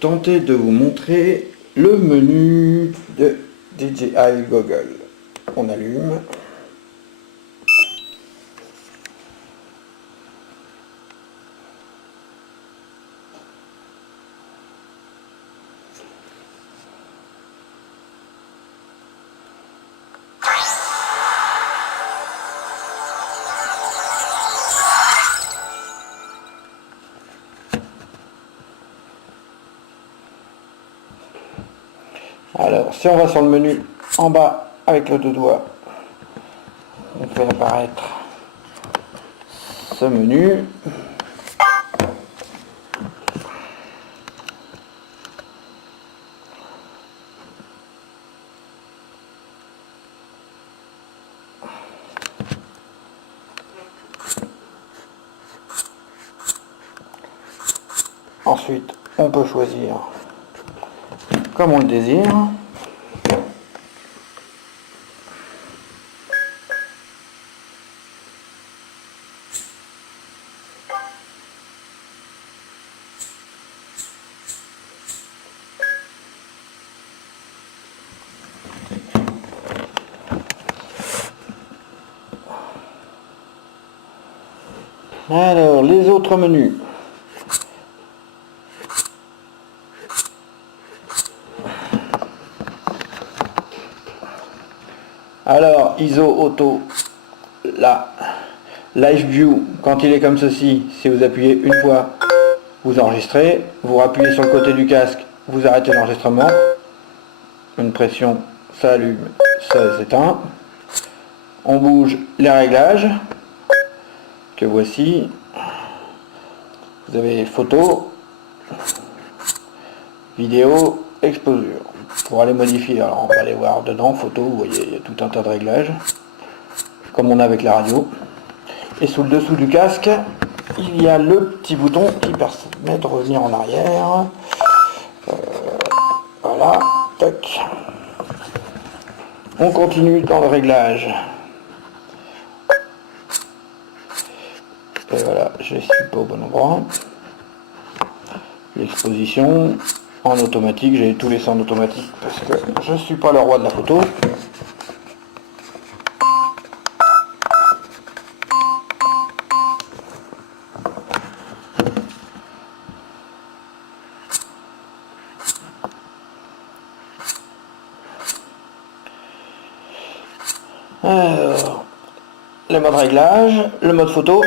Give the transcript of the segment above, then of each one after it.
tenter de vous montrer le menu de DJI Google. On allume. Alors, si on va sur le menu en bas avec le deux doigts, on fait apparaître ce menu. Ensuite, on peut choisir comme on le désire. Alors, les autres menus. Alors, ISO auto, là, Live View, quand il est comme ceci, si vous appuyez une fois, vous enregistrez, vous appuyez sur le côté du casque, vous arrêtez l'enregistrement, une pression, ça allume, ça s'éteint. On bouge les réglages, que voici. Vous avez photo, vidéo, exposure. Pour aller modifier, alors on va aller voir dedans, photo, vous voyez, il y a tout un tas de réglages, comme on a avec la radio. Et sous le dessous du casque, il y a le petit bouton qui permet de revenir en arrière. Voilà, tac. On continue dans le réglage. Et voilà, je ne suis pas au bon endroit. L'exposition en automatique, j'ai tout laissé en automatique parce que je ne suis pas le roi de la photo. Alors, le mode réglage, le mode photo.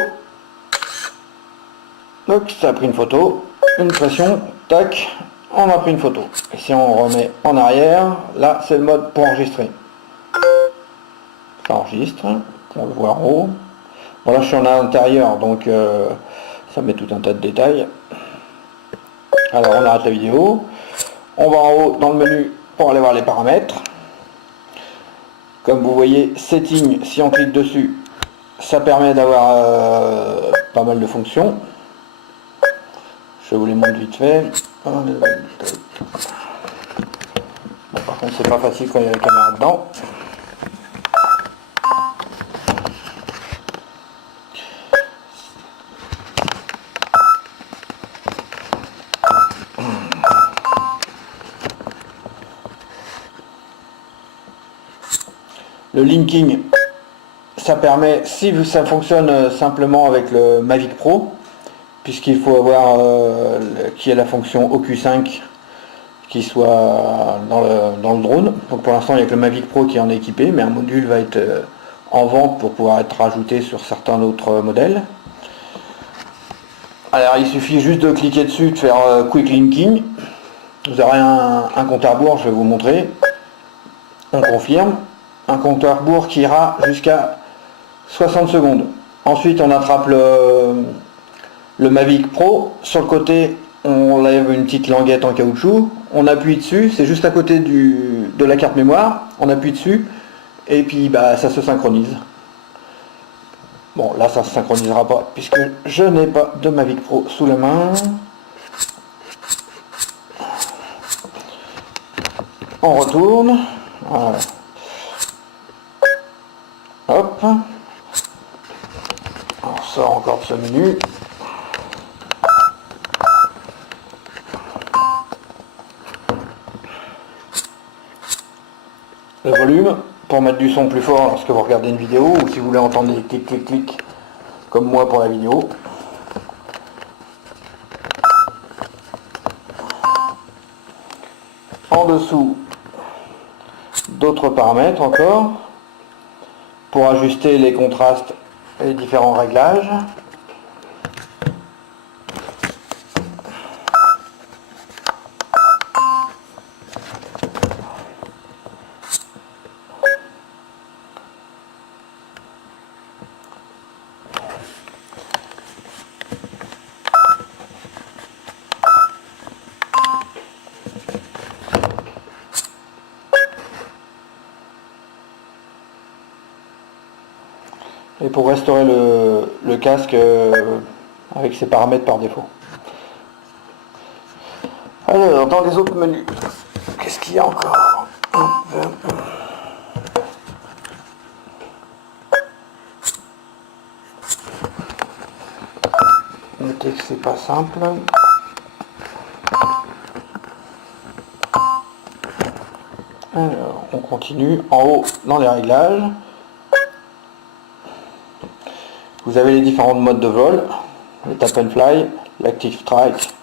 Donc ça a pris une photo, une pression, tac, on a pris une photo. Et si on remet en arrière, là c'est le mode pour enregistrer. Ça enregistre, on le voit en haut. Bon là je suis en intérieur, donc ça met tout un tas de détails. Alors on arrête la vidéo, on va en haut dans le menu pour aller voir les paramètres. Comme vous voyez, setting, si on clique dessus, ça permet d'avoir pas mal de fonctions. Je vous les montre vite fait. Bon, par contre, c'est pas facile quand il y a la caméra dedans. Le linking, ça permet, si ça fonctionne simplement avec le Mavic Pro, puisqu'il faut avoir qui est la fonction OQ5 qui soit dans le drone. Donc pour l'instant il n'y a que le Mavic Pro qui en est équipé, mais un module va être en vente pour pouvoir être rajouté sur certains autres modèles. Alors il suffit juste de cliquer dessus, de faire Quick Linking. Vous aurez un compte à rebours, je vais vous montrer. On confirme. Un compte à rebours qui ira jusqu'à 60 secondes. Ensuite on attrape le Mavic Pro, sur le côté on lève une petite languette en caoutchouc, on appuie dessus, c'est juste à côté de la carte mémoire, on appuie dessus et puis bah, ça se synchronise. Bon là ça ne se synchronisera pas puisque je n'ai pas de Mavic Pro sous la main. On retourne, voilà. Hop, on sort encore de ce menu. le volume pour mettre du son plus fort lorsque vous regardez une vidéo ou si vous voulez entendre des clics clics clics comme moi pour la vidéo. En dessous, d'autres paramètres encore pour ajuster les contrastes et les différents réglages. Et pour restaurer le casque avec ses paramètres par défaut. Alors, dans les autres menus, qu'est-ce qu'il y a encore? Notez que c'est pas simple. Alors, on continue. En haut, dans les réglages, vous avez les différents modes de vol, le tap and fly, l'active strike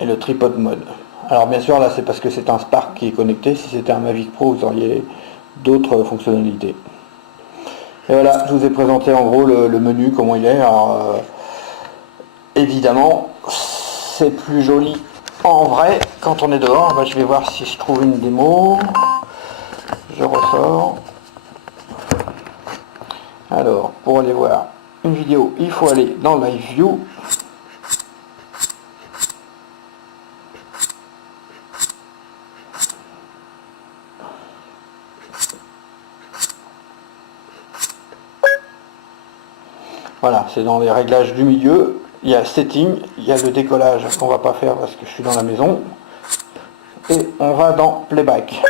et le tripod mode. Alors bien sûr là c'est parce que c'est un Spark qui est connecté, si c'était un Mavic Pro vous auriez d'autres fonctionnalités. Et voilà, je vous ai présenté en gros le menu, comment il est. Alors évidemment c'est plus joli en vrai quand on est dehors. Je vais voir si je trouve une démo. Je ressors. Alors, pour aller voir une vidéo, il faut aller dans Live View. Voilà, c'est dans les réglages du milieu. Il y a Setting, il y a le décollage qu'on va pas faire parce que je suis dans la maison. Et on va dans Playback.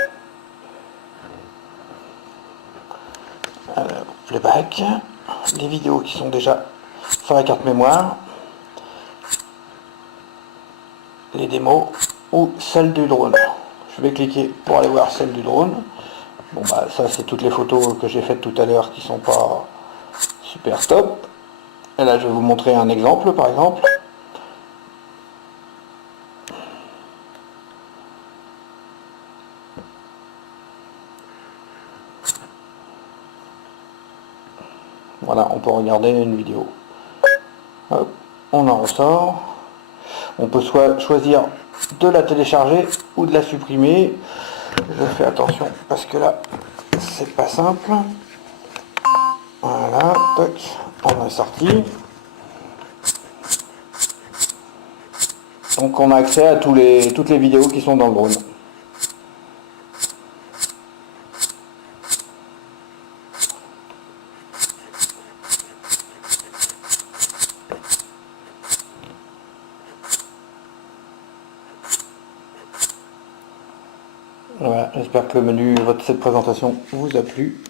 Alors, Playback. Les vidéos qui sont déjà sur la carte mémoire, les démos ou celle du drone. Je vais cliquer pour aller voir celle du drone. Bon bah ça c'est toutes les photos que j'ai faites tout à l'heure qui sont pas super top. Et là je vais vous montrer un exemple par exemple. Voilà, on peut regarder une vidéo. Hop, on en ressort. On peut soit choisir de la télécharger ou de la supprimer. Je fais attention parce que là, c'est pas simple. Voilà, toc, on est sorti. Donc on a accès à toutes les vidéos qui sont dans le drone. Voilà, j'espère que le menu, cette présentation vous a plu.